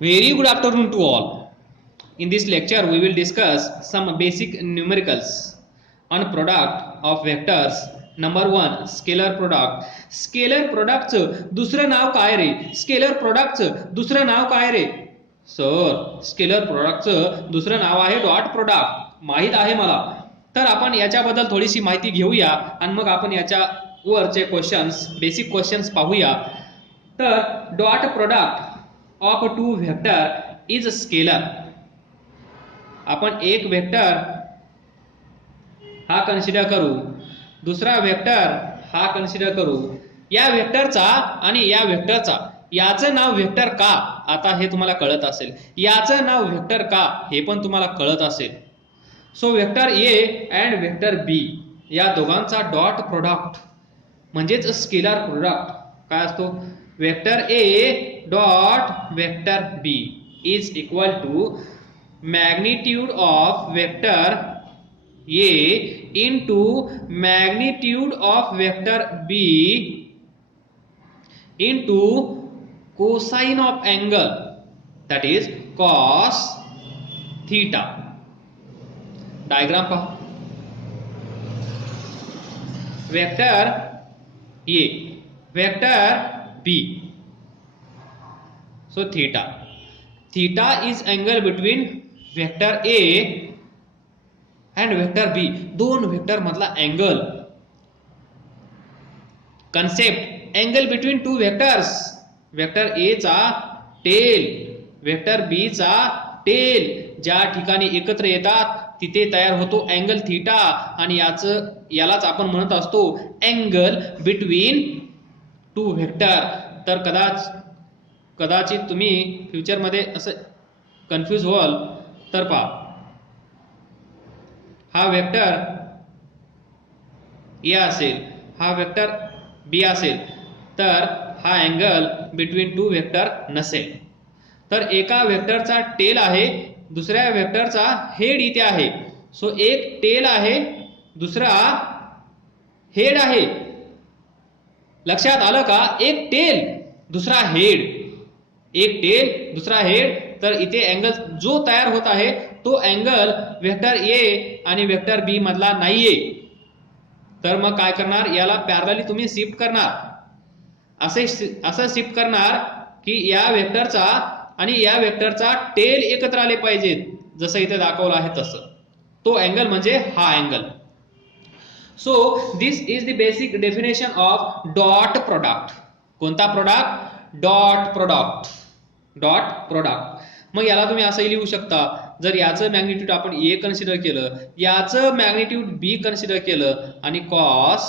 Very good afternoon to all. In this lecture, we will discuss some basic numericals on product of vectors. Number one, scalar product. Scalar productचं दुसरं नाव काय रे? Scalar प्रोडक्टचं दुसरं नाव काय रे? Sir, scalar प्रोडक्टचं दुसरं नाव आहे dot product. माहित आहे मला. तर आपण याच्याबद्दल थोडीशी माहिती घेऊया आणि मग आपण याच्यावरचे क्वेश्चन्स, बेसिक क्वेश्चन्स पाहूया. तर dot product of two vector is scalar. आपण एक वेक्टर हा कन्सिडर करू, दुसरा वेक्टर हा कन्सिडर करू. या वेक्टरचा आणि या वेक्टरचा, याचं नाव वेक्टर का, आता हे तुम्हाला कळत असेल. याचं नाव वेक्टर का हे पण तुम्हाला कळत असेल. So vector A and vector B या दोघांचा डॉट प्रोडक्ट म्हणजेच स्केलर प्रोडक्ट काय असतो? Vector A dot vector B is equal to magnitude of vector A into magnitude of vector b into cosine of angle, that is cos theta. Diagram पहा. Vector A, vector B, so theta. Theta is angle between vector A and vector B. दोन vector मधला angle. Concept angle between two vectors. Vector A चा tail, vector बी चा tail ज्या ठिकाणी एकत्र येतात तिथे तयार होतो अँगल थीटा आणि यालाच आपण म्हणत असतो अँगल बिटवीन टू वेक्टर. तर कदाचित तुम्ही फ्युचर मध्ये असं कन्फ्यूज व्हाल. तर पहा, हा वेक्टर ए असेल, हा वेक्टर बी असेल, तर हा अँगल बिटवीन टू वेक्टर नसेल. तर एका वेक्टरचा टेल आहे, दुसऱ्या वेक्टरचा हेड इथे आहे. सो एक टेल आहे, दुसरा हेड आहे. लक्षात आलं का? एक टेल दुसरा हेड, एक टेल दुसरा हेड. तर इथे अँगल जो तयार होत आहे तो अँगल वेक्टर ए आणि वेक्टर बी मधला नाहीये. तर मग काय करणार? याला पॅरलली तुम्ही शिफ्ट करणार. असं शिफ्ट करणार की या वेक्टरचा आणि या वेक्टरचा टेल एकत्र आले पाहिजेत, जसं इथे दाखवलं आहे तसं. तो अँगल म्हणजे हा angle. So this is the basic definition of dot product. कोणता product? Dot product. Dot product. मग याला तुम्ही असंही लिहू शकता, जर याचं मॅग्निट्यूड आपण ए कन्सिडर केलं, याचं मॅग्निट्यूड बी कन्सिडर केलं आणि कॉस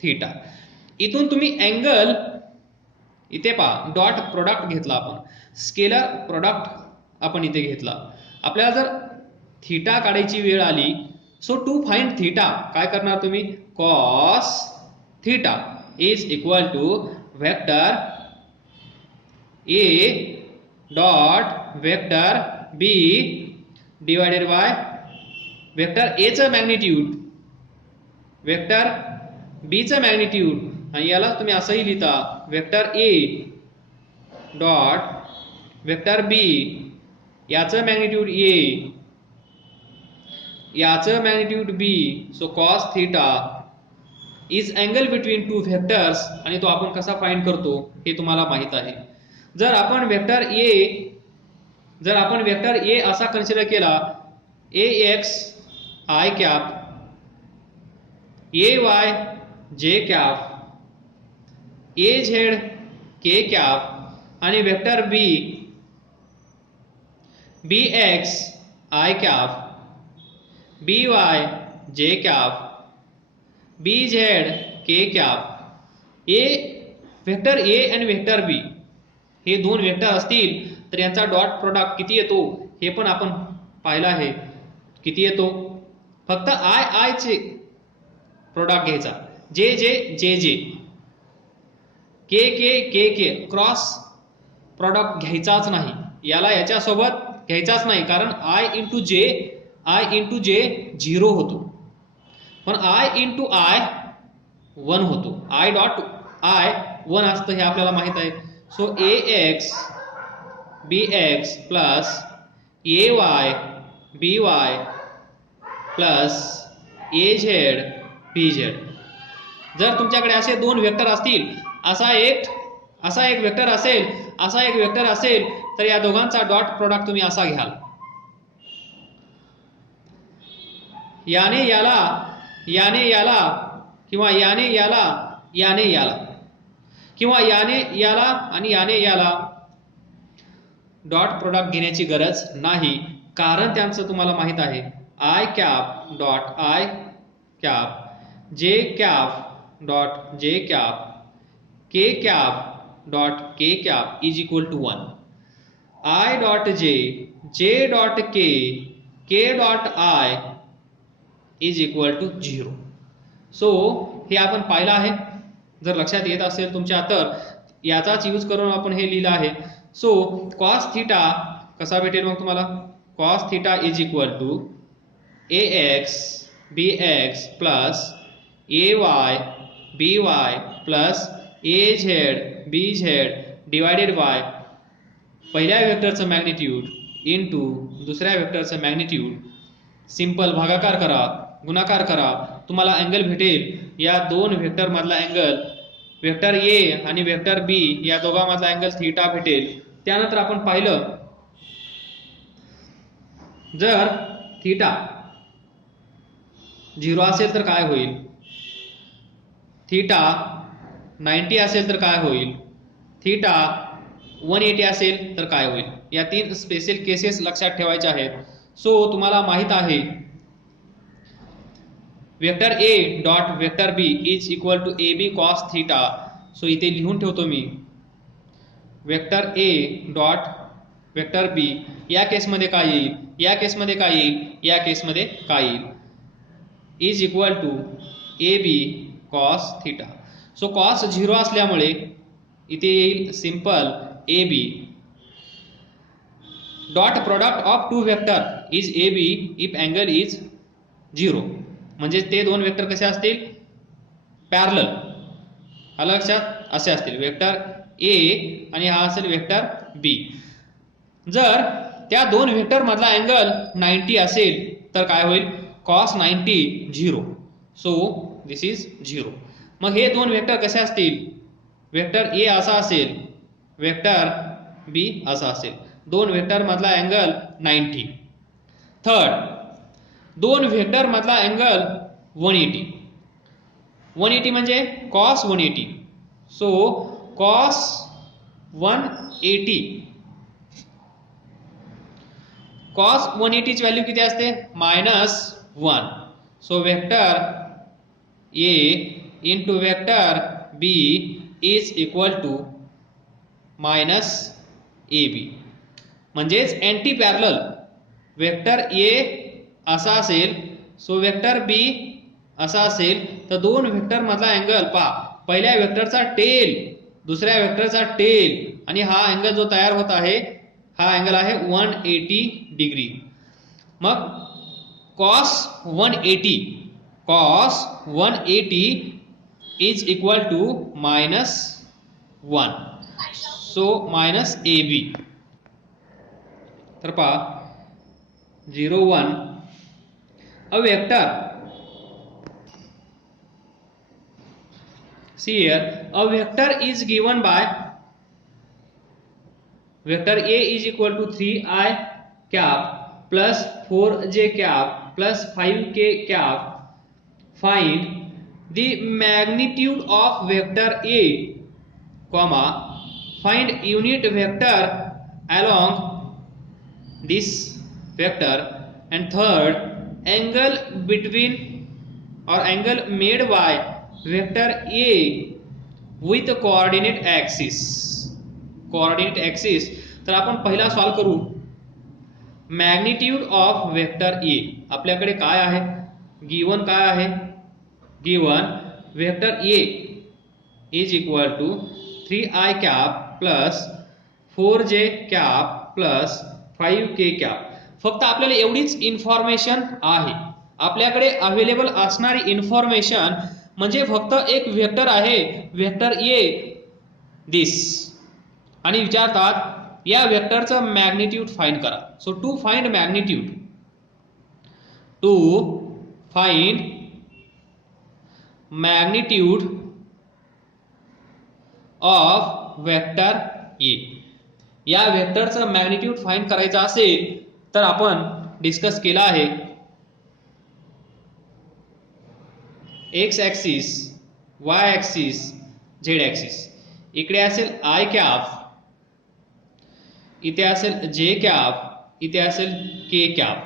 थीटा. इथून तुम्ही अँगल इथे पहा, डॉट प्रोडक्ट घेतला आपण, स्केलर प्रोडक्ट आपण इथे घेतला. आपल्याला जर थीटा काढायची वेळ आली, सो टू फाइंड थीटा काय करणार तुम्ही? Cos theta is equal to vector A dot vector B divided by vector A चं मॅग्निट्यूड, वेक्टर बी चं मॅग्निट्यूड. आणि याला तुम्ही असंही लिहिता, vector A dot vector B, याचं मॅग्निट्यूड ए, याचं magnitude B. So cos theta is angle between two vectors. आणि तो आपण कसा फाइंड करतो हे तुम्हाला माहित आहे. जर आपण वेक्टर ए असा कन्सिडर केला, A X I cap, A Y J cap, A Z K cap आणि vector B B X I cap, B Y J cap, B Z K cap. Vector A आणि vector बी हे दोन vector असतील तर यांचा dot product किती येतो हे पण आपण पाहिलं आहे. किती येतो? फक्त आय चे प्रोडक्ट घ्यायचा, जे जे जे जे, के के के के क्रॉस प्रोडक्ट घ्यायचाच नाही. याला याच्यासोबत घ्यायचाच नाही, कारण आय इंटू जे 0 होतो, पण आय इंटू आय 1 होतो. आय डॉट आय 1 असतं हे आपल्याला माहित आहे. So A x bx plus ay by plus az bz. जर तुमच्याकडे असे दोन वेक्टर असतील, असा एक वेक्टर असेल तर या दोघांचा डॉट प्रोडक्ट तुम्ही असा घ्याल, याने याला किंवा याने याला किंवा याने याला डॉट प्रोडक्ट घेण्याची गरज नाही, कारण त्यांचं तुम्हाला माहित आहे I cap dot I cap, J cap dot J cap, K cap dot K cap is equal to 1. I dot J dot K dot I is equal to 0. So हे आपण पाहिलं आहे. जर लक्षात येत असेल तुमच्या तर याचाच यूज करून आपण हे लिहिलं आहे. सो कॉस थिटा कसा भेटेल मग तुम्हाला? Cos theta is equal to ax bx plus ay by plus az bz divided by पहिल्या वेक्टरचं मॅग्निट्यूड इंटू दुसऱ्या वेक्टरचं मॅग्निट्यूड. सिंपल भागाकार करा, गुणाकार करा, तुम्हाला अँगल भेटेल. या दोन वेक्टर मधला अँगल वेक्टर ए आणि वेक्टर बी या दोघांमधला अँगल थीटा भेटेल. त्यानंतर आपण पाहिलं जर थीटा 0 असेल तर काय होईल, थीटा 90 असेल तर काय होईल, थीटा 180 असेल तर काय होईल. या तीन स्पेशल केसेस लक्षात ठेवायच्या आहेत. सो तुम्हाला माहित आहे vector A dot vector B is equal to A B cos theta. So इथे लिहून ठेवतो मी vector A dot vector B या केसमध्ये काय येईल, या केसमध्ये काय येईल, या केसमध्ये काय येईल, is equal to A B cos theta. So cos 0 असल्यामुळे इथे येईल simple A B dot product of two vector is A B if angle is 0. म्हणजे ते दोन वेक्टर कसे असतील, पॅरलल. आलं लक्षात? असे असतील वेक्टर ए आणि हा असेल वेक्टर बी. जर त्या दोन वेक्टर मधला अँगल 90 असेल तर काय होईल, cos 90 0. So this is 0. मग हे दोन वेक्टर कसे असतील, वेक्टर ए असा असेल, वेक्टर बी असा असेल. दोन वेक्टर मधला अँगल 90. थर्ड, दोन वेक्टर मधला अँगल 180. 180 म्हणजे cos 180. सो cos 180, cos 180 ची व्हॅल्यू किती असते, -1. So vector A into vector B is equal to -ab. म्हणजेच अँटी पॅरलल. वेक्टर ए असा असेल, सो वेक्टर बी असा असेल, तर दोन वेक्टर मधला अँगल पहा, पहिल्या वेक्टरचा टेल, दुसऱ्या वेक्टरचा टेल, आणि हा अँगल जो तयार होत आहे हा अँगल आहे 180 डिग्री. मग cos 180 is equal to -1. So -ab. तर पहा 0 1 a vector. See here, a vector is given by vector A is equal to 3i cap plus 4j cap plus 5k cap. Find the magnitude of vector A, comma, find unit vector along this vector, and third, angle between or angle made by vector A with coordinate axis. coordinate axis. तर आपण पहिला solve करू. Magnitude of vector ए आपल्याकडे काय आहे, given काय आहे, given vector A is equal to 3i cap plus 4j cap plus 5k cap. फक्त आपल्याला एवढीच इन्फॉर्मेशन आहे. आपल्याकडे अवेलेबल असणारी इन्फॉर्मेशन म्हणजे फक्त एक वेक्टर आहे, वेक्टर ए दिस, आणि विचारतात या वेक्टरचं मॅग्निट्यूड फाइंड करा. So to find magnitude of vector A. या वेक्टरचं मॅग्निट्यूड फाइंड करायचं असेल तर आपण डिस्कस केला आहे x axis, Y axis, Z axis. इकडे असेल आय कॅप, इथे असेल जे कॅप, इथे असेल के कॅप.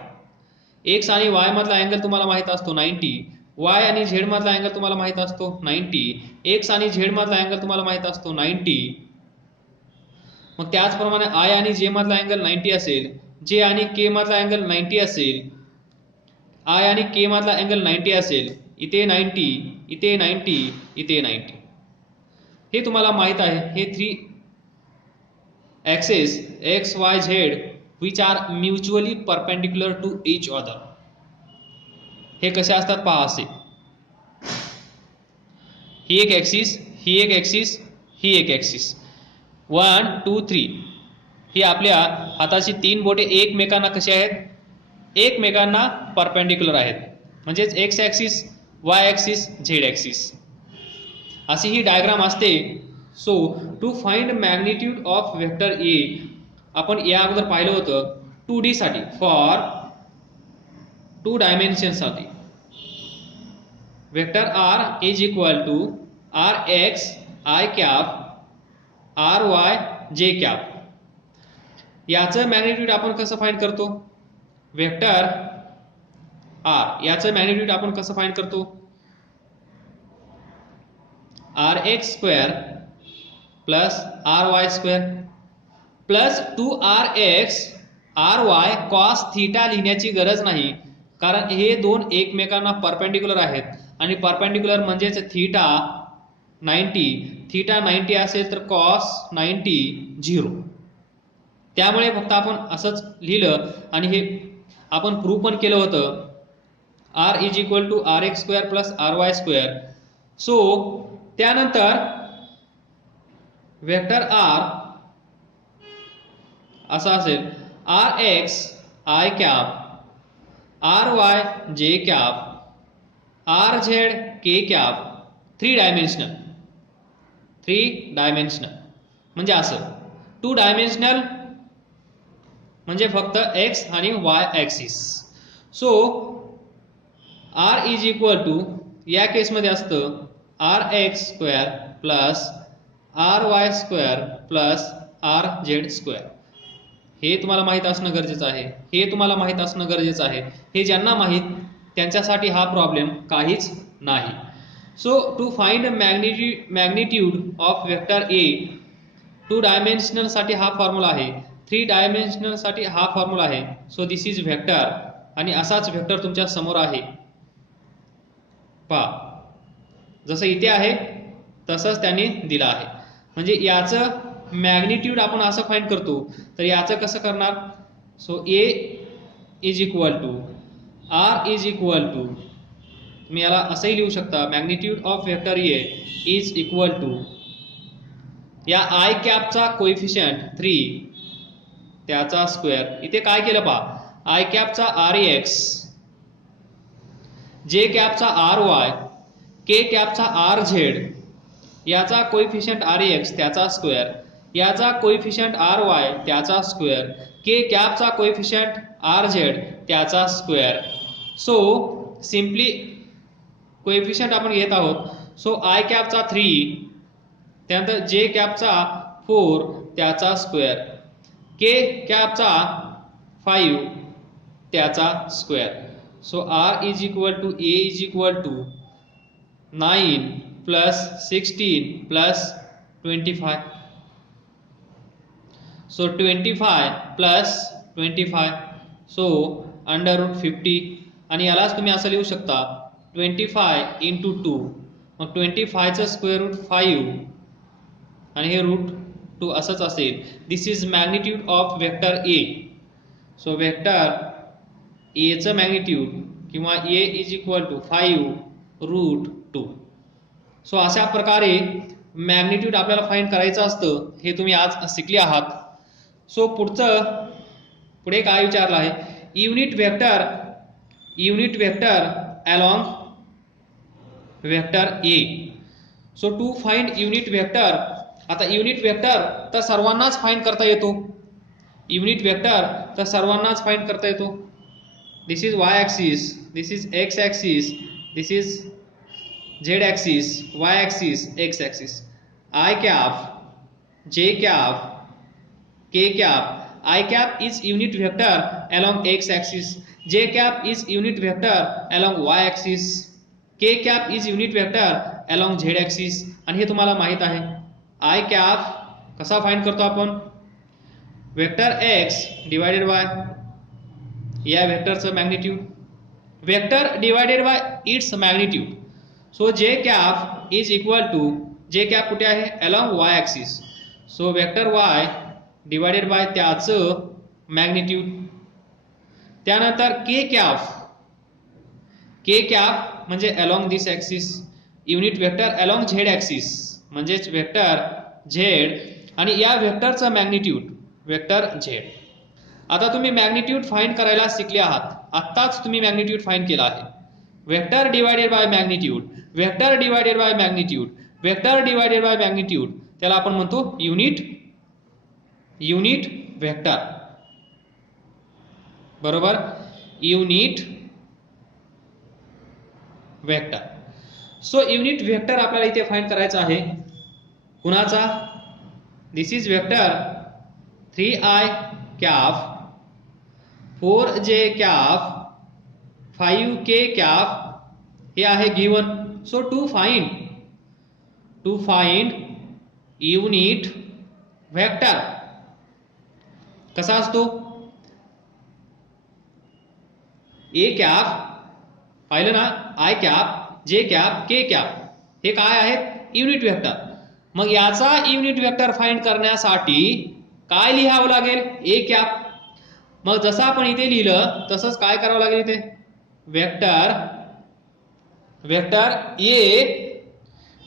एक्स आणि वाय मधला अँगल तुम्हाला माहित असतो 90, वाय आणि झेड मधला अँगल तुम्हाला माहित असतो 90, एक्स आणि झेड मधला अँगल तुम्हाला माहित असतो 90. मग त्याचप्रमाणे आय आणि जे मधला अँगल 90 असेल, जे आणि के मधला अँगल 90 असेल, आय आणि के मधला अँगल 90 असेल, इथे 90, इथे 90, इथे 90. हे तुम्हाला माहित आहे. हे 3 axes X Y Z which are mutually perpendicular to each other. हे कसे असतात पहा असे. ही एक ऍक्सिस, ही एक ऍक्सिस, ही एक ऍक्सिस. 1 2 3 ही आपल्या हाताची 3 बोटे एकमेकांना कशी आहेत, एकमेकांना परपेंडिक्युलर आहेत. म्हणजेच X axis, Y axis, Z axis अशी ही डायग्राम असते. So to find magnitude of vector A आपण या अगोदर पाहिलं होतं 2D साठी, फॉर 2 डायमेन्शन साठी. Vector R is equal to R X I cap R Y J cap. याचं मॅग्निट्यूड आपण कसं फाइंड करतो, वेक्टर आर याचं मॅग्निट्यूड आपण कसं फाइंड करतो, R X square plus R Y square plus 2rx R Y cos theta लिहिण्याची गरज नाही, कारण हे दोन एकमेकांना परपेंडिक्युलर आहेत आणि परपेंडिक्युलर म्हणजेच थीटा 90. थीटा 90 असेल तर कॉस 90 0. त्यामुळे फक्त आपण असंच लिहिलं आणि हे आपण प्रूव्ह पण केलं होतं, R is equal to R X square plus R Y square. So त्यानंतर वेक्टर आर असा असेल R X I cap R Y J cap R Z K cap 3 dimensional म्हणजे असं. 2 डायमेन्शनल म्हणजे फक्त एक्स आणि Y axis. So R is equal to या केसमध्ये असतं R X square plus R Y square plus R Z square. हे तुम्हाला माहित असणं गरजेचं आहे, हे तुम्हाला माहित असणं गरजेचं आहे. हे ज्यांना माहित त्यांच्यासाठी हा प्रॉब्लेम काहीच नाही. So to find magnitude of vector A 2 dimensional साठी हा फॉर्म्युला आहे, 3 डायमेन्शनल साठी हा फॉर्म्युला आहे. सो दिस इज वेक्टर आणि असाच वेक्टर तुमच्या समोर आहे पहा. जसं इथे आहे तसंच त्यांनी दिलं आहे. म्हणजे याचं मॅग्निट्यूड आपण असं फाइंड करतो, तर याचं कसं करणार. So A is equal to R is equal to, तुम्ही याला असंही लिहू शकता, magnitude of vector A is equal to या आय कॅपचा कोएफिशियंट 3 त्याचा स्क्वेअर. इथे काय केलं पहा, आय कॅपचा आर एक्स, जे कॅपचा आर वाय, के कॅपचा आर झेड, याचा कोएफिशियंट आर एक्स त्याचा स्क्वेअर, याचा कोएफिशियंट आर वाय त्याचा स्क्वेअर, के कॅपचा कोएफिशियंट आर झेड त्याचा स्क्वेअर. सो सिम्पली कोएफिशियंट आपण घेत आहोत. सो आय कॅपचा 3, त्यानंतर जे कॅपचा 4 त्याचा स्क्वेअर, के कॅपचा 5 त्याचा square. So R is equal to A is equal to 9 plus 16 plus 25. So 25 plus 25, so √50. आणि यालाच तुम्ही असं लिहू शकता 25 इंटू 2, मग 25चं स्क्वेअर रूट 5 आणि हे √2 असंच असेल. This is magnitude of vector A. So vector एचं मॅग्निट्यूड किंवा A is equal to 5√2. So अशा प्रकारे मॅग्निट्यूड आपल्याला फाइंड करायचं असतं. हे तुम्ही आज शिकले आहात. सो पुढे काय विचारलं आहे, unit vector along vector A. So to find unit vector, आता युनिट वेक्टर तर सर्वांनाच फाइंड करता येतो, युनिट वेक्टर तर सर्वांनाच फाइंड करता येतो. This is Y axis, this is X axis, this is Z axis, Y axis, X axis. I cap, J cap, K cap. I cap is unit vector along x axis, j cap is unit vector along y axis, k cap is unit vector along z axis. आणि हे तुम्हाला माहित आहे. I cap कसा find करतो आपण, vector x divided by या वेक्टरचं magnitude, vector divided by its magnitude. So j cap is equal to, j cap कुठे आहे, along y axis. So vector y divided by त्याचं मॅग्निट्यूड. त्यानंतर के कॅप म्हणजे along this axis, unit vector along Z axis म्हणजेच vector Z, आणि या वेक्टरचं magnitude vector Z. आता तुम्ही मॅग्निट्यूड फाइंड करायला शिकले आहात, आत्ताच तुम्ही मॅग्निट्यूड फाइंड केला आहे. Vector divided by magnitude, vector divided by magnitude, vector divided by magnitude, त्याला आपण म्हणतो युनिट वेक्टर. बरोबर, unit vector. So unit vector आपल्याला इथे फाइंड करायचा आहे. कुणाचा, this is vector 3i cap, 4j cap, 5k cap हे आहे given. So to find unit vector कसा असतो, ए कॅप पाहिलं ना, I cap, J cap, K cap हे काय आहेत, युनिट वेक्टर. मग याचा युनिट वेक्टर फाइंड करण्यासाठी काय लिहावं लागेल, ए कॅप. मग जसं आपण इथे लिहिलं तसंच काय करावं लागेल, इथे वेक्टर ए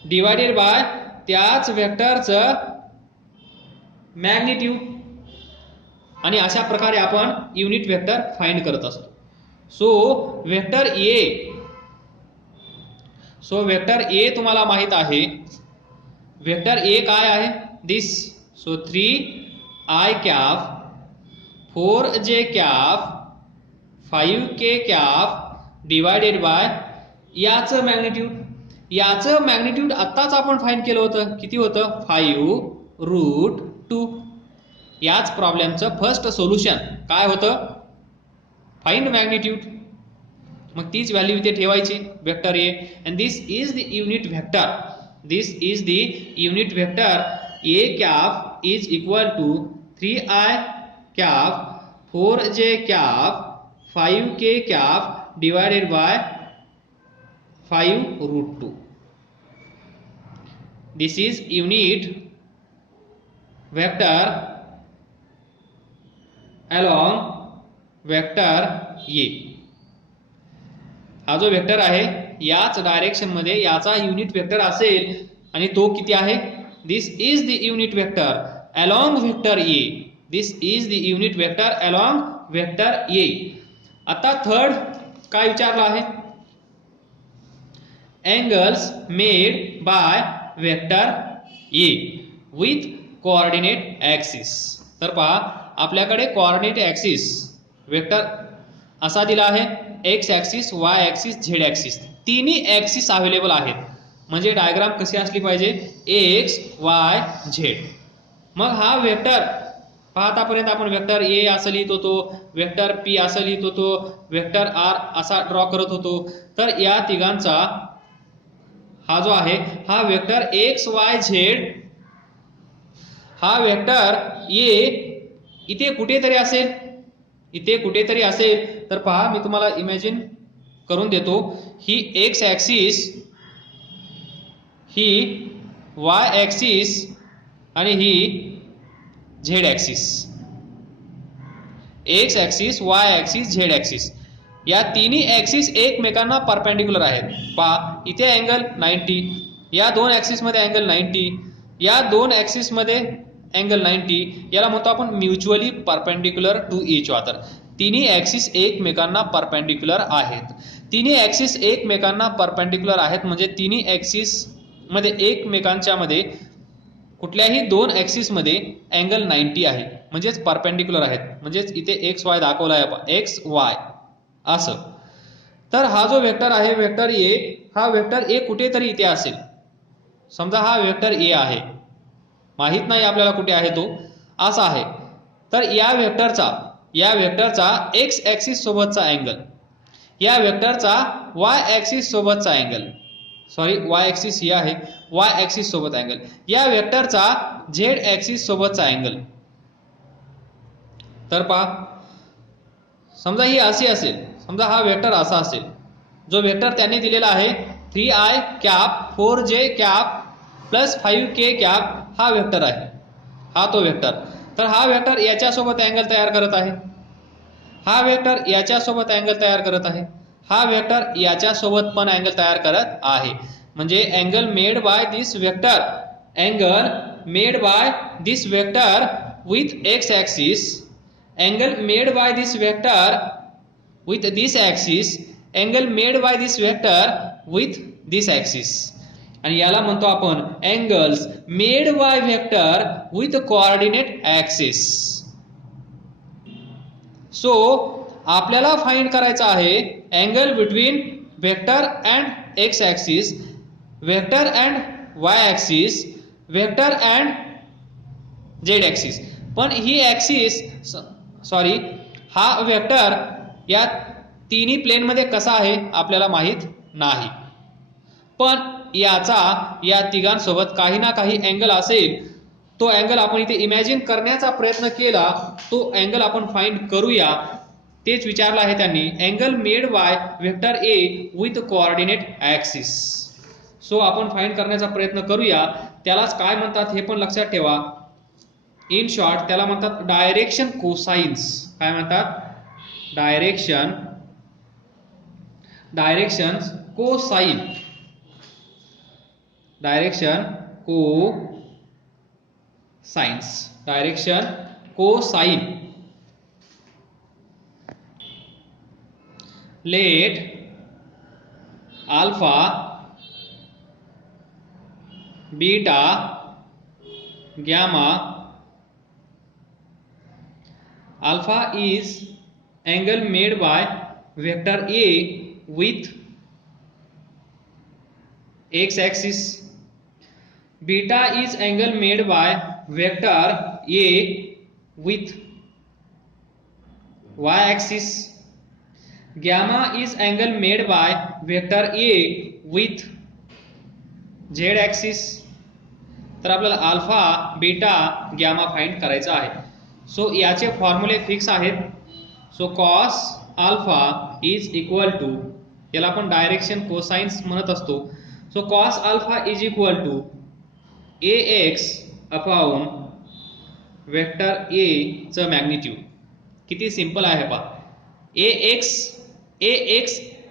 डिवाइडेड बाय त्याच वेक्टरचं मॅग्निट्यूड, आणि अशा प्रकारे आपण युनिट वेक्टर फाइंड करत असतो. सो वेक्टर ए तुम्हाला माहित आहे. वेक्टर ए काय आहे, this. So 3i cap, 4j cap, 5k cap divided by याचं मॅग्निट्यूड. याचं मॅग्निट्यूड आत्ताच आपण फाइंड केलं होतं, किती होतं, 5√2. याच प्रॉब्लेमचं फर्स्ट सोल्युशन काय होतं, फाइंड मॅग्निट्यूड. मग तीच व्हॅल्यू इथे ठेवायची, vector A. And this is the unit vector, this is the unit vector. A cap is equal to 3i cap, 4j cap, 5k cap divided by 5√2. This is unit vector along vector A. हा जो vector आहे याच direction मध्ये याचा unit vector असेल, आणि तो किती आहे, this is the unit vector along vector A. This is the unit vector along vector A. आता थर्ड काय विचारलं आहे, angles made by vector A with coordinate axis. तर पहा, आपल्याकडे कोऑर्डिनेट ॲक्सिस वेक्टर असा दिला आहे, X axis, Y axis, Z axis, तिन्ही ॲक्सिस अवेलेबल आहेत. म्हणजे डायग्राम कशी असली पाहिजे, एक्स, वाय, झेड. मग हा वेक्टर पाहतापर्यंत आपण वेक्टर ए असं लिहित होतो, वेक्टर पी असं लिहित होतो, वेक्टर आर असा ड्रॉ करत होतो. तर या तिघांचा हा जो आहे हा वेक्टर एक्स वाय झेड, हा वेक्टर ए इथे कुठेतरी असेल, इथे कुठेतरी असेल. तर पहा, मी तुम्हाला इमॅजिन करून देतो. ही एक्स ॲक्सिस, ही वाय ॲक्सिस आणि ही Z axis. X axis, Y axis, Z axis या तिन्ही ॲक्सिस एकमेकांना परपेंडिक्युलर आहेत. पहा, इथे अँगल 90, या दोन ॲक्सिस मध्ये अँगल 90, या दोन ॲक्सिस मध्ये अँगल 90 याला म्हणतो आपण mutually perpendicular to each other. तिन्ही ऍक्सिस एकमेकांना परपेंडिक्युलर आहेत. तिन्ही ऍक्सिस एकमेकांना परपेंडिक्युलर आहेत म्हणजे तिन्ही ऍक्सिस मध्ये एकमेकांच्या मध्ये कुठल्याही दोन ऍक्सिस मध्ये अँगल 90 आहे म्हणजेच परपेंडिक्युलर आहेत. म्हणजेच इथे एक्स वाय दाखवला आहे एक्स वाय असं. तर हा जो वेक्टर आहे वेक्टर ए, हा वेक्टर ए कुठेतरी इथे असेल. समजा हा वेक्टर ए आहे, माहित नाही आपल्याला कुठे आहे तो, असा आहे. तर या वेक्टरचा एक्स ऍक्सिस सोबतचा अँगल, या वेक्टरचा वाय ऍक्सिस सोबतचा अँगल, सॉरी वाय ऍक्सिस ही आहे, वाय ऍक्सिस सोबत अँगल, या वेक्टरचा झेड ऍक्सिस सोबतचा अँगल. तर पहा, समजा ही अशी असेल, समजा हा वेक्टर असा असेल, जो वेक्टर त्यांनी दिलेला आहे 3i cap 4j cap plus 5k cap, हा वेक्टर आहे, हा तो वेक्टर. तर हा वेक्टर याच्यासोबत अँगल तयार करत आहे, हा वेक्टर याच्यासोबत अँगल तयार करत आहे, हा वेक्टर याच्यासोबत पण अँगल तयार करत आहे. म्हणजे angle made by this vector, angle made by this vector with x axis, angle made by this vector with this axis, angle made by this vector with this axis. आणि याला म्हणतो आपण angles made by vector with coordinate axis. So आपल्याला find करायचा आहे angle between vector and x axis, vector and y axis, vector and z axis. पण ही axis sorry हा vector या तिन्ही प्लेन मध्ये कसा आहे आपल्याला माहित नाही. पण या तिघांसोबत काही ना काही अँगल असेल. तो अँगल आपण इथे इमॅजिन करण्याचा प्रयत्न केला, तो अँगल आपण फाइंड करूया. तेच विचारलं आहे त्यांनी, angle made by vector A with coordinate axis. So आपण फाइंड करण्याचा प्रयत्न करूया. त्यालाच काय म्हणतात हे पण लक्षात ठेवा. इन शॉर्ट त्याला म्हणतात डायरेक्शन कोसाइन्स. काय म्हणतात? Direction cosine, direction cosine. Let alpha beta gamma alpha is angle made by vector A with x axis, beta is angle made by vector A with y axis, gamma is angle made by vector A with z axis. तर आपल्याला alpha beta gamma find करायचा आहे. सो याचे फॉर्म्युले fix आहेत. So cos alpha is equal to, याला आपण डायरेक्शन कोसाइन्स म्हणत असतो. So cos alpha is equal to ax upon vector A चं मॅग्निट्यूड. किती सिंपल आहे पहा. ax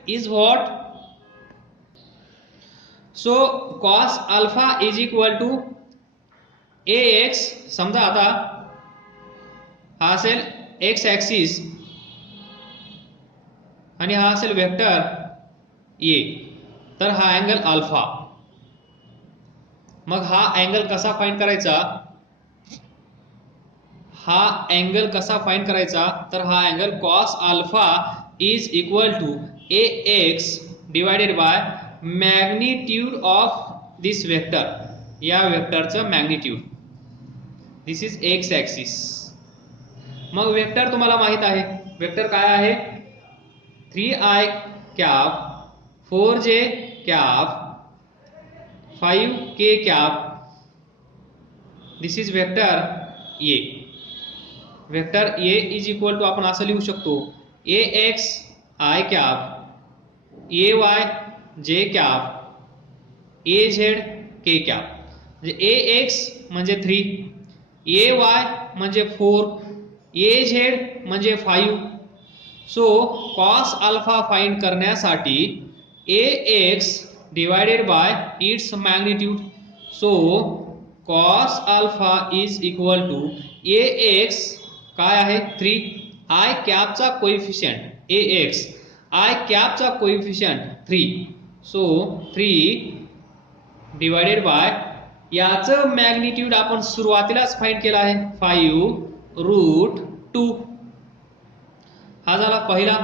is what? So cos alpha is equal to ax. समजा आता हा असेल x ऍक्सिस आणि हा असेल वेक्टर a, तर हा अँगल अल्फा. मग हा अँगल कसा फाइंड करायचा? तर हा angle cos alpha is equal to ax divided by magnitude of this vector, या वेक्टरचं magnitude. This is X axis. मग वेक्टर तुम्हाला माहित आहे, वेक्टर काय आहे? 3i cap 4j cap 5k cap. This is vector A. Vector A is equal to आपण असं लिहू शकतो ax i cap ay j cap az k cap. म्हणजे ax म्हणजे 3, ay म्हणजे 4, az म्हणजे 5. सो कॉस अल्फा फाइंड करण्यासाठी ax divided by its magnitude. So cos alpha is equal to ax काय आहे 3 आय कॅपचा कोइफिशियंट ax आय कॅपचा coefficient 3 so 3 divided by याचं मॅग्निट्यूड आपण सुरुवातीलाच फाइंड केला आहे 5√2 हा झाला पहिला.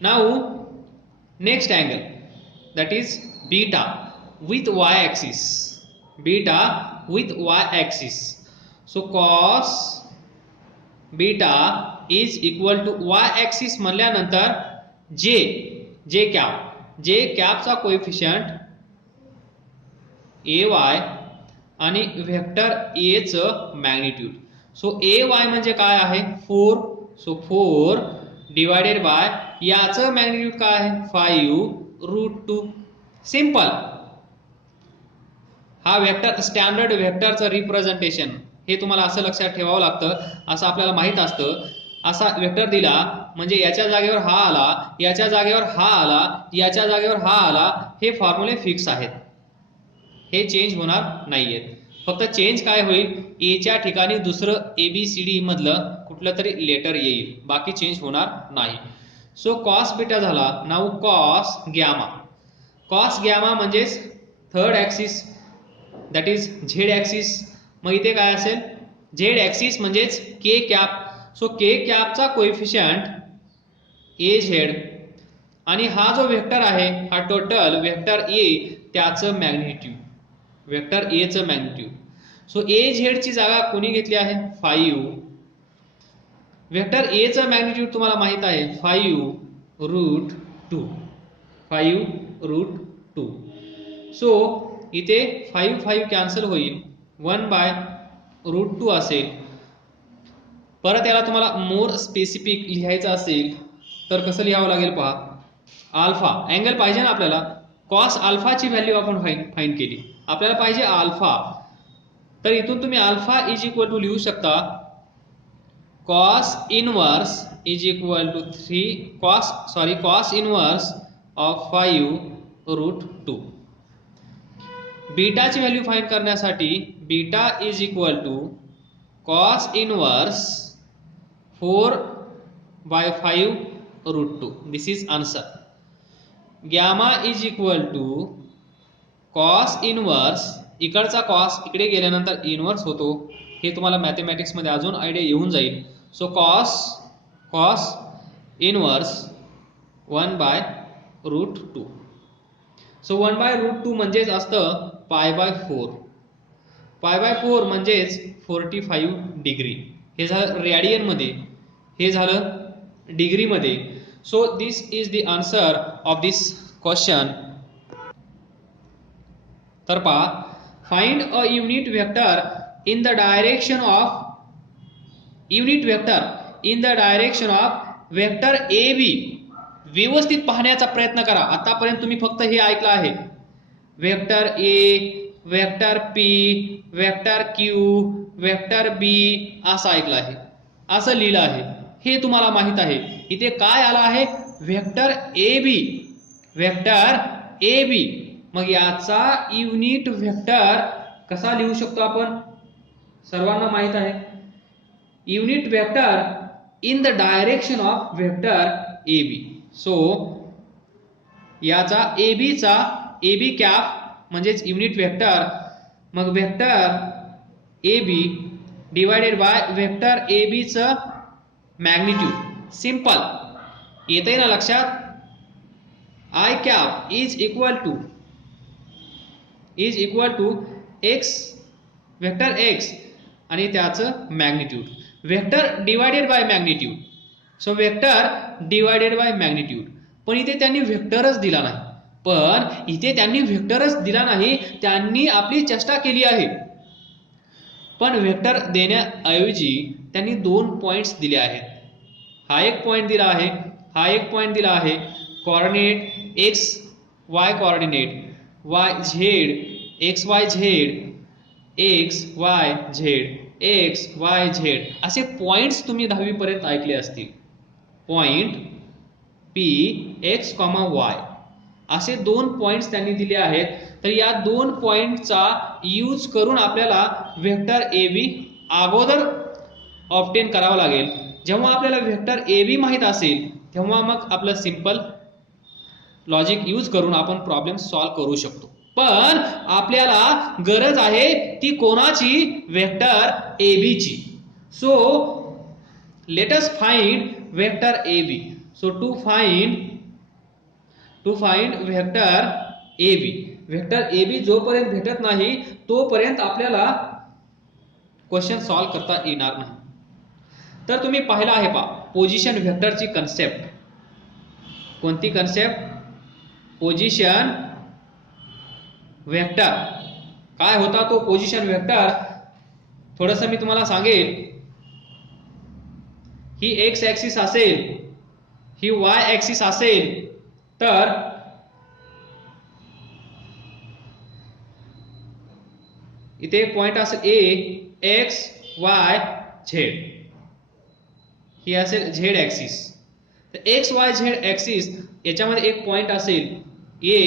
Now next angle that is beta with y axis, beta with y axis. So cos beta is equal to y axis म्हणल्यानंतर j कॅपचा कोएफिशियंट ay आणि वेक्टर a चं मॅग्निट्यूड. सो ay म्हणजे काय आहे 4. सो 4 डिवायडेड बाय याचं magnitude काय आहे 5√2. Simple. हा वेक्टर स्टँडर्ड वेक्टरचं रिप्रेझेंटेशन हे तुम्हाला असं लक्षात ठेवावं लागतं. असं आपल्याला माहित असतं असा वेक्टर दिला म्हणजे याच्या जागेवर हा आला, याच्या जागेवर हा आला, याच्या जागेवर हा आला, हे फॉर्म्युले फिक्स आहेत, हे चेंज होणार नाहीयेत. फक्त चेंज काय होईल ए च्या ठिकाणी दुसरं ABCD मधलं कुठलं तरी लेटर येईल, बाकी चेंज होणार नाही. सो कॉस बीटा झाला. Now cos gamma. Cos gamma म्हणजेच third axis that is Z axis. मग इथे काय असेल झेड ऍक्सिस म्हणजेच के कॅप. सो के कॅपचा कोएफिशियंट AZ आणि हा जो वेक्टर आहे हा टोटल वेक्टर A त्याचं मॅग्निट्यूड, वेक्टर A चं मॅग्निट्यूड. सो AZ ची जागा कोणी घेतली आहे 5. वेक्टर A चं मॅग्निट्यूड तुम्हाला माहित आहे 5√2, 5√2. सो इथे 5 कॅन्सल होईल, 1/√2 असेल. परत याला तुम्हाला मोर स्पेसिफिक लिहायचं असेल तर कसं लिहावं लागेल पहा. अल्फा अँगल पाहिजे ना आपल्याला, कॉस अल्फाची व्हॅल्यू आपण फाइंड केली, आपल्याला पाहिजे अल्फा. तर इथून तुम्ही अल्फा इज इक्वल टू लिहू शकता cos inverse is equal to 3 cos inverse of 5√2. बीटाची व्हॅल्यू फाइंड करण्यासाठी beta is equal to cos inverse 4/5√2. This is answer. Gamma is equal to cos inverse, इकडचा कॉस इकडे गेल्यानंतर इनवर्स होतो, हे तुम्हाला मॅथमॅटिक्स मध्ये अजून आयडिया येऊन जाईल. So cos inverse 1/√2. सो 1/√2 म्हणजेच असतं π/4. π/4 म्हणजेच 45 डिग्री. हे झालं रेडियन मध्ये, हे झालं डिग्री मध्ये. So this is the answer of this question. तर पहा find a unit vector in the direction of vector AB. व्यवस्थित पाहण्याचा प्रयत्न करा. आतापर्यंत तुम्ही फक्त हे ऐकलं आहे vector A, vector P, vector Q, vector B असं ऐकलं आहे, असं लिहिलं आहे, हे तुम्हाला माहित आहे. इथे काय आलं आहे वेक्टर AB, वेक्टर AB. मग याचा युनिट वेक्टर कसा लिहू शकतो आपण, सर्वांना माहित आहे unit vector in the direction of vector AB. So याचा AB कॅप म्हणजेच युनिट वेक्टर, मग vector AB divided by vector AB चं मॅग्निट्यूड. सिंपल येते ना लक्षात. I cap is equal to x vector x आणि त्याचं magnitude, vector divided by magnitude. So vector divided by magnitude. पण इथे त्यांनी वेक्टरच दिला नाही, त्यांनी आपली चेष्टा केली आहे. पण वेक्टर देण्याऐवजी त्यांनी 2 पॉइंट्स दिले आहेत. हा एक पॉइंट दिला आहे, हा एक पॉइंट दिला आहे. Coordinate x y coordinate y z x y z x y z x y z असे पॉइंट्स तुम्ही 10वी पर्यंत ऐकले असतील. पॉइंट P x, y असे 2 पॉइंट्स त्यांनी दिले आहेत. तर या 2 पॉइंटचा यूज करून आपल्याला वेक्टर ए बी अगोदर ऑब्टेन करावं लागेल. जेव्हा आपल्याला वेक्टर ए बी माहित असेल तेव्हा मग आपलं सिंपल लॉजिक यूज करून आपण प्रॉब्लेम सॉल्व्ह करू शकतो. पण आपल्याला गरज आहे ती कोणाची? वेक्टर ए बी ची. So let us find vector A B. So to find vector A B. Vector A B जोपर्यंत भेटत नाही तोपर्यंत आपल्याला क्वेश्चन सॉल्व्ह करता येणार नाही. तर तुम्ही पाहिलं आहे पहा पोझिशन वेक्टरची कन्सेप्ट. कोणती कन्सेप्ट? Position vector. काय होता तो पोझिशन वेक्टर? थोडंसं मी तुम्हाला सांगेल. ही एक्स ऍक्सिस असेल, ही वाय ऍक्सिस असेल, तर इथे एक पॉइंट असेल ए, एक्स वाय झेड. ही असेल झेड ऍक्सिस. तर एक्स वाय झेड ऍक्सिस याच्यामध्ये एक पॉइंट असेल ए,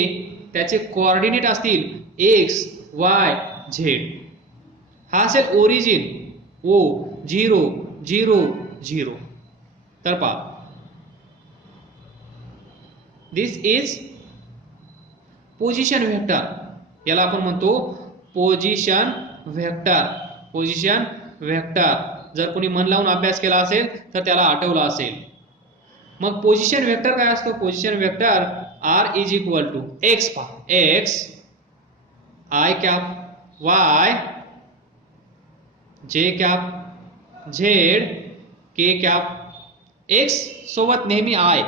त्याचे कोऑर्डिनेट असतील एक्स वाय झेड. हा असेल ओरिजिन ओ 0 0 0. तर पहा दिस इज पोझिशन वेक्टर. याला आपण म्हणतो पोझिशन वेक्टर. पोझिशन वेक्टर जर कोणी मन लावून अभ्यास केला असेल तर त्याला आठवलं असेल. मग पोझिशन वेक्टर काय असतो? Position vector R is equal to X. पहा X I cap Y J cap Z K cap. X सोबत नेहमी आय,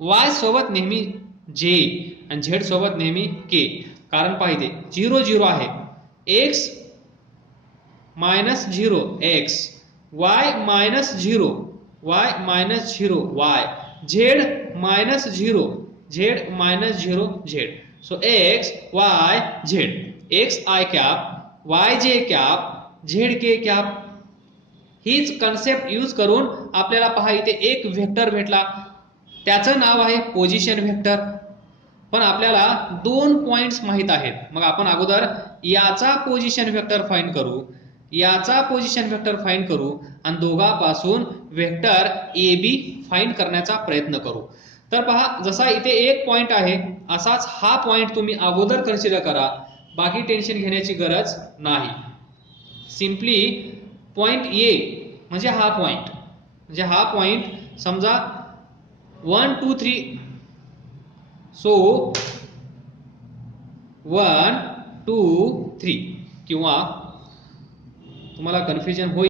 वाय सोबत नेहमी जे आणि झेड सोबत नेहमी के. कारण पाहिजे 0 0 आहे. X minus 0 x, y minus 0 y minus 0 Y, Z minus 0 Z minus 0 Z. So x Y Z. X I cap Y J cap Z K cap. हीच कन्सेप्ट यूज करून आपल्याला पहा इथे एक वेक्टर भेटला. त्याचं नाव आहे पोझिशन वेक्टर. पण आपल्याला 2 पॉइंट्स माहित आहेत. मग आपण अगोदर याचा पोझिशन वेक्टर फाइंड करू, याचा पोझिशन वेक्टर फाइंड करू आणि दोघांपासून वेक्टर ए बी फाइंड करण्याचा प्रयत्न करू. तर पहा जसा इथे एक पॉइंट आहे असाच हा पॉइंट तुम्ही अगोदर कन्सिडर करा. बाकी टेन्शन घेण्याची गरज नाही. सिंपली पॉइंट ए म्हणजे हा पॉइंट, म्हणजे हा पॉइंट समजा 1 2 3. सो 1 2 3 किंवा तुम्हाला कन्फ्युजन होईल.